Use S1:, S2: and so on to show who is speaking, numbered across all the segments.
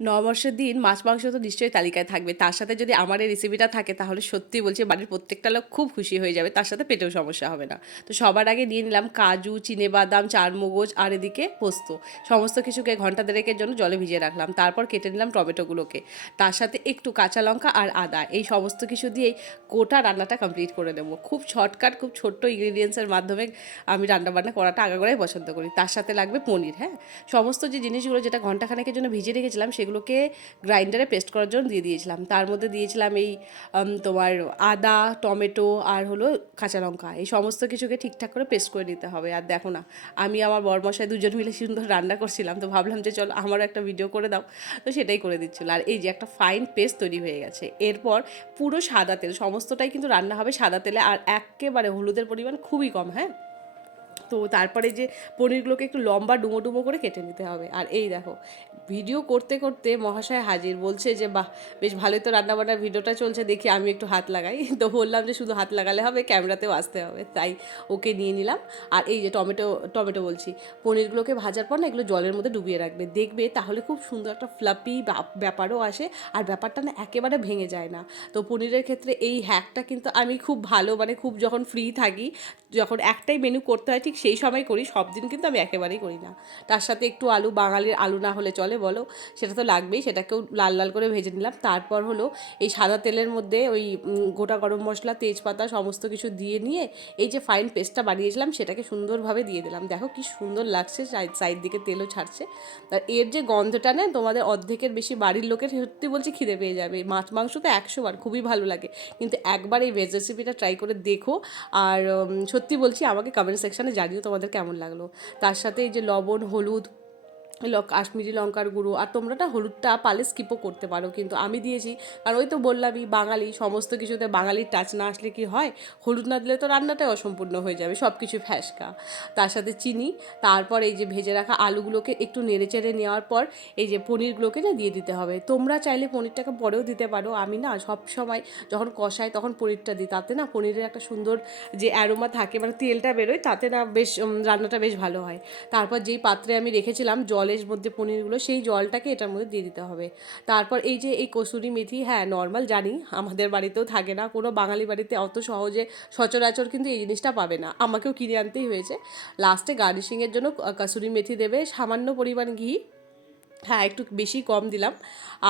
S1: নববর্ষের দিন মাছ মাংস তো নিশ্চয়ই তালিকায় থাকবে। তার সাথে যদি আমার এই রেসিপিটা থাকে, তাহলে সত্যি বলছি বাড়ির প্রত্যেকটা লোক খুব খুশি হয়ে যাবে। তার সাথে পেটেও সমস্যা হবে না। তো সবার আগে নিয়ে নিলাম কাজু চিনেবাদাম চারমগজ আর এদিকে পোস্ত। সমস্ত কিছুকে ঘণ্টা দেড়েকের জন্য জলে ভিজিয়ে রাখলাম। তারপর কেটে নিলাম টমেটোগুলোকে। তার সাথে একটু কাঁচা লঙ্কা আর আদা। এই সমস্ত কিছু দিয়েই গোটা রান্নাটা কমপ্লিট করে নেব খুব শর্টকাট খুব ছোট্ট ইনগ্রিডিয়েন্টসের মাধ্যমে আমি রান্নাবান্না করাটা আগাগোড়াই পছন্দ করি। তার সাথে লাগবে পনির হ্যাঁ? সমস্ত যে জিনিসগুলো যেটা ঘন্টাখানেকের জন্য ভিজিয়ে রেখেছিলাম সেগুলোকে গ্রাইন্ডারে পেস্ট করার জন্য দিয়ে দিয়েছিলাম। তার মধ্যে দিয়েছিলাম এই তোমার আদা, টমেটো আর হলো কাঁচা লঙ্কা। এই সমস্ত কিছুকে ঠিকঠাক করে পেস্ট করে নিতে হবে। আর দেখো না, আমি আমার বরমশাই দুজন মিলে সুন্দর রান্না করছিলাম। তো ভাবলাম যে চলো আমারও একটা ভিডিও করে দাও। তো সেটাই করে দিচ্ছিল। আর এই যে একটা ফাইন পেস্ট তৈরি হয়ে গেছে। এরপর পুরো সাদা তেল, সমস্তটাই কিন্তু রান্না হবে সাদা তেলে। আর একেবারে হলুদের পরিমাণ খুবই কম হ্যাঁ? তো তারপরে যে পনিরগুলোকে একটু লম্বা ডুমো ডুমো করে কেটে নিতে হবে। আর এই দেখো, ভিডিও করতে করতে মহাশয় হাজির বলছে যে, বাহ, বেশ ভালোই তো রান্নাবান্নার ভিডিওটা চলছে, দেখি আমি একটু হাত লাগাই। তো বললাম যে, শুধু হাত লাগালে হবে, ক্যামেরাতেও আসতে হবে। তাই ওকে নিয়ে নিলাম। আর এই যে টমেটো টমেটো বলছি, পনিরগুলোকে ভাজার পর না এগুলো জলের মধ্যে ডুবিয়ে রাখবে। দেখবে তাহলে খুব সুন্দর একটা ফ্লাপি ব্যাপারও আসে। আর ব্যাপারটা না একেবারে ভেঙে যায় না। তো পনিরের ক্ষেত্রে এই হ্যাকটা কিন্তু আমি খুব ভালো মানে খুব যখন ফ্রি থাকি, যখন একটাই মেনু করতে হয়, ঠিক সেই সময় করি, সব দিন কিন্তু আমি একেবারেই করি না। তার সাথে একটু আলু, বাঙালির আলু না হলে চলে বলো, সেটা তো লাগবেই, সেটাকেও লাল লাল করে ভেজে নিলাম। তারপর হলো এই সাদা তেলের মধ্যে ওই গোটা গরম মশলা, তেজপাতা, সমস্ত কিছু দিয়ে নিয়ে এই যে ফাইন পেস্টটা বানিয়েছিলাম, সেটাকে সুন্দরভাবে দিয়ে দিলাম। দেখো কি সুন্দর লাগছে সাইড দিকে তেলও ছাড়ছে। আর এর যে গন্ধটা না, তোমাদের অর্ধেকের বেশি বাড়ির লোকের সত্যি বলছি খিদে পেয়ে যাবে। মাছ মাংস তো একশো বার, খুবই ভালো লাগে। কিন্তু একবার এই ভেজ রেসিপিটা ট্রাই করে দেখো। আর সত্যি বলছি আমাকে কমেন্ট সেকশানে জানিও তোমাদের কেমন লাগল? তার সাথে এই যে লবণ হলুদ কাশ্মীরি লঙ্কার গুঁড়ো, আর তোমরা না হলুদটা পালে স্কিপও করতে পারো, কিন্তু আমি দিয়েছি। কারণ ওই তো বললামই, বাঙালি, সমস্ত কিছুতে বাঙালির টাচ না আসলে কি হয়? হলুদ না দিলে তো রান্নাটাই অসম্পূর্ণ হয়ে যাবে সব কিছু ফ্যাসকা। তার সাথে চিনি, তারপর এই যে ভেজে রাখা আলুগুলোকে একটু নেড়ে চেড়ে নেওয়ার পর এই যে পনিরগুলোকে না দিয়ে দিতে হবে। তোমরা চাইলে পনিরটাকে পরেও দিতে পারো, আমি না সব সময় যখন কষাই তখন পনিরটা দিই, তাতে না পনিরের একটা সুন্দর যে অ্যারোমা থাকে মানে তেলটা বেরোয়, তাতে না বেশ রান্নাটা বেশ ভালো হয়। তারপর যেই পাত্রে আমি রেখেছিলাম জলের মধ্যে পনিরগুলো, সেই জলটাকে এটার মধ্যে দিয়ে দিতে হবে। তারপর এই যে এই কসুরি মেথি হ্যাঁ নর্মাল জানি, আমাদের বাড়িতেও থাকে না। কোনো বাঙালি বাড়িতে অত সহজে সচরাচর কিন্তু এই জিনিসটা পাবে না। আমাকেও কিনে আনতেই হয়েছে। লাস্টে গার্নিশিংয়ের জন্য কসুরি মেথি দেবে। সামান্য পরিমাণ ঘি। হ্যাঁ একটু বেশি কম দিলাম।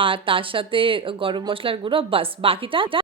S1: আর তার সাথে গরম মশলার গুঁড়ো, বাস। বাকিটা